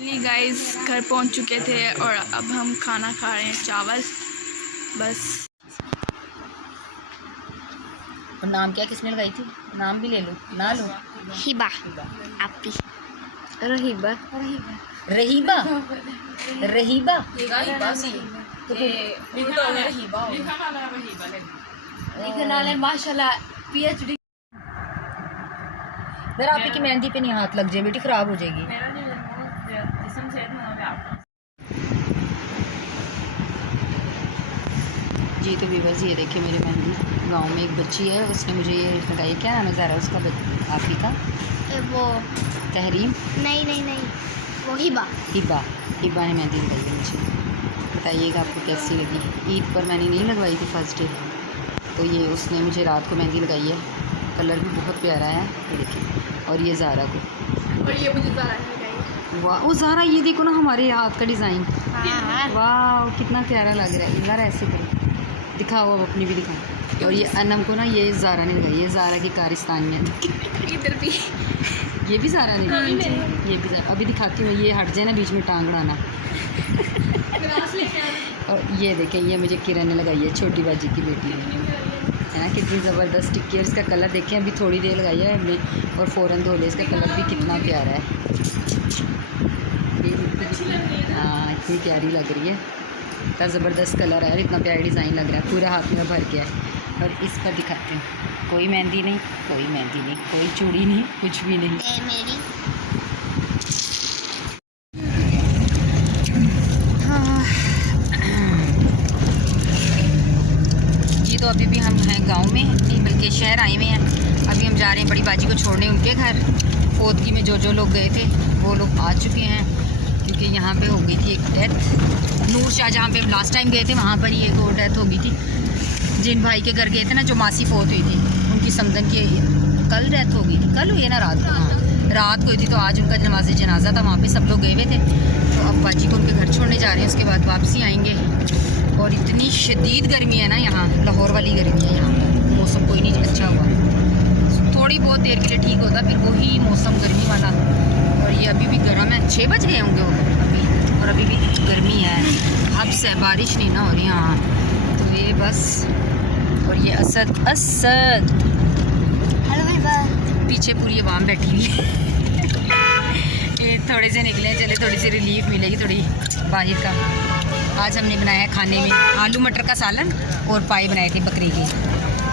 Guys घर पहुंच चुके थे और अब हम खाना खा रहे हैं, चावल बस। और नाम क्या किसने लगाई थी? नाम भी ले लो ना लो। हिबा आपकी रहीबा रहीबा रहीबा माशाल्लाह PhD। मेरा आपकी की मेहंदी पे नहीं हाथ लग जाए बेटी, खराब हो जाएगी। जी तो व्यूअर्स ये देखिए मेरी मेहंदी। गांव में एक बच्ची है, उसने मुझे ये लगाई। क्या नाम है ज़ारा उसका? आप ही का वो तहरीम नहीं वो हिबा हिबा ने मेहंदी लगाई है मुझे। बताइएगा आपको कैसी लगी। ईद पर मैंने नहीं लगवाई थी फर्स्ट डे, तो ये उसने मुझे रात को मेहंदी लगाई है। कलर भी बहुत प्यारा है, ये देखिए। और ये ज़ारा को, और ये मुझे ज़ारा ने लगाई। वाह वो ज़ारा ये देखो ना हमारे हाथ का डिज़ाइन। वाह कितना प्यारा लग रहा है। ज़ारा ऐसे करो, दिखाओ अब अपनी भी दिखाओ। और ये अनम को ना ये ज़ारा ने लगाई है, ज़ारा की कारिस्तानी है। इधर भी ये भी ज़ारा ने लगाई है, ये भी ज़ारा। अभी दिखाती हूँ, ये हट जाए ना बीच में टांग उड़ाना। और ये देखें, ये मुझे किरण ने लगाई है, छोटी बाजी की बेटी है ना। कितनी ज़बरदस्त टिक्की है। इसका कलर देखें, अभी थोड़ी देर लगाई है हमने और फ़ौरन धो ले। इसका कलर भी कितना प्यारा है। हाँ इतनी प्यारी लग रही है, इतना ज़बरदस्त कलर है, इतना प्यारा डिज़ाइन लग रहा है। पूरा हाथ में भर गया है। और इस पर दिखाते हैं, कोई मेहंदी नहीं, कोई मेहंदी नहीं, कोई चूड़ी नहीं, कुछ भी नहीं। मेरी तो अभी भी हम हैं गांव में, नहीं बल्कि शहर आए हुए हैं। अभी हम जा रहे हैं बड़ी बाजी को छोड़ने उनके घर। फोदगी में जो लोग गए थे वो लोग आ चुके हैं, क्योंकि यहाँ पे हो गई थी एक डेथ। नूर शाह जहाँ पे लास्ट टाइम गए थे वहाँ पर ही एक और डेथ हो गई थी। जिन भाई के घर गए थे ना, जो मासी फोत हुई थी, उनकी समदन की कल डेथ हो गई थी। कल हुई है ना रात को? हाँ रात को हुई थी। तो आज उनका नमाज़ जनाजा था, वहाँ पर सब लोग गए हुए थे। तो अब बाजी को उनके घर छोड़ने जा रहे हैं, उसके बाद वापसी आएँगे। और इतनी शदीद गर्मी है ना यहाँ, लाहौर वाली गर्मी है यहाँ पर। मौसम कोई नहीं अच्छा हुआ, थोड़ी बहुत देर के लिए ठीक होता, फिर वही मौसम गर्मी वाला। और ये अभी भी गर्म है, 6 बज गए होंगे वो अभी, और अभी भी गर्मी है। हब्स है, बारिश नहीं ना हो रही यहाँ। तो ये बस। और ये असद पीछे पूरी आवाम बैठी हुई है। ये थोड़े से निकले, चले थोड़ी सी रिलीफ मिलेगी थोड़ी बाहर का। आज हमने बनाया खाने में आलू मटर का सालन और पाए बनाए थे बकरी के।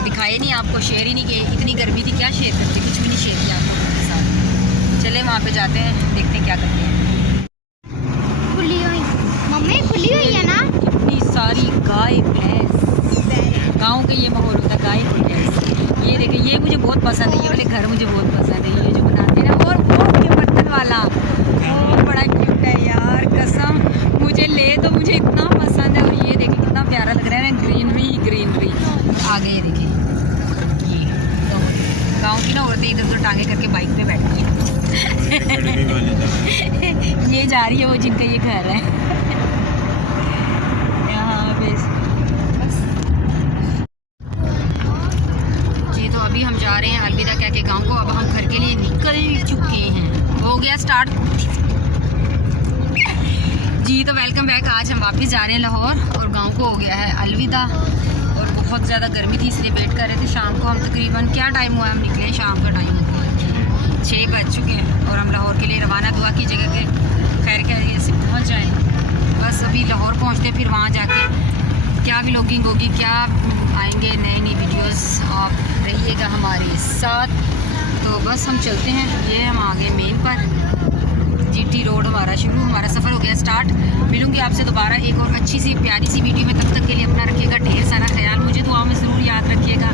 दिखाए नहीं आपको, शेयर ही नहीं किए, इतनी गर्मी थी, क्या शेयर करते, कुछ भी नहीं शेयर किया आपको उनके साथ। चले वहाँ पे जाते हैं, देखते हैं क्या करते हैं। खुली हुई मम्मी, खुली हुई है ना। इतनी सारी गाय भैंस, गाँव का ये माहौल होता है, गाय भैंस। ये देखिए, ये मुझे बहुत पसंद है, ये वाले घर मुझे बहुत पसंद है, ये जो बनाते हैं ना। और वो ये बर्तन वाला, वो बड़ा क्यूट है यार, कसम मुझे ले तो मुझे इतना पसंद है। और ये देखिए कितना प्यारा लग रहा है ना, ग्रीनरी आगे। ये देखिए, ये गाँव की ना औरतें इधर उधर टांगे करके बाइक पे बैठती हैं। ये जा रही है वो जिनका ये घर है यहाँ पे। बस जी तो अभी हम जा रहे हैं अलविदा कह के गाँव को। अब हम घर के लिए निकल चुके हैं, हो गया स्टार्ट जी। तो वेलकम बैक। आज हम वापस जा रहे हैं लाहौर और गांव को हो गया है अलविदा। और बहुत ज़्यादा गर्मी थी, इसलिए वेट कर रहे थे शाम को। हम तकरीबन क्या टाइम हुआ, हम निकले शाम का टाइम 6 बज चुके हैं और हम लाहौर के लिए रवाना। दुआ की जगह के खैर खैरियत से पहुंच जाएं। बस अभी लाहौर पहुंचते, फिर वहां जाके क्या व्लॉगिंग होगी, क्या आएंगे नई वीडियोस, आप रहिएगा हमारे साथ। तो बस हम चलते हैं, ये हम आ गए मेन पर। GT रोड हमारा शुरू, हमारा सफ़र हो गया स्टार्ट। मिलूंगी आपसे दोबारा एक और अच्छी सी प्यारी सी वीडियो में। तब तक के लिए अपना रखिएगा ढेर सारा ख्याल, मुझे दुआ में ज़रूर याद रखिएगा।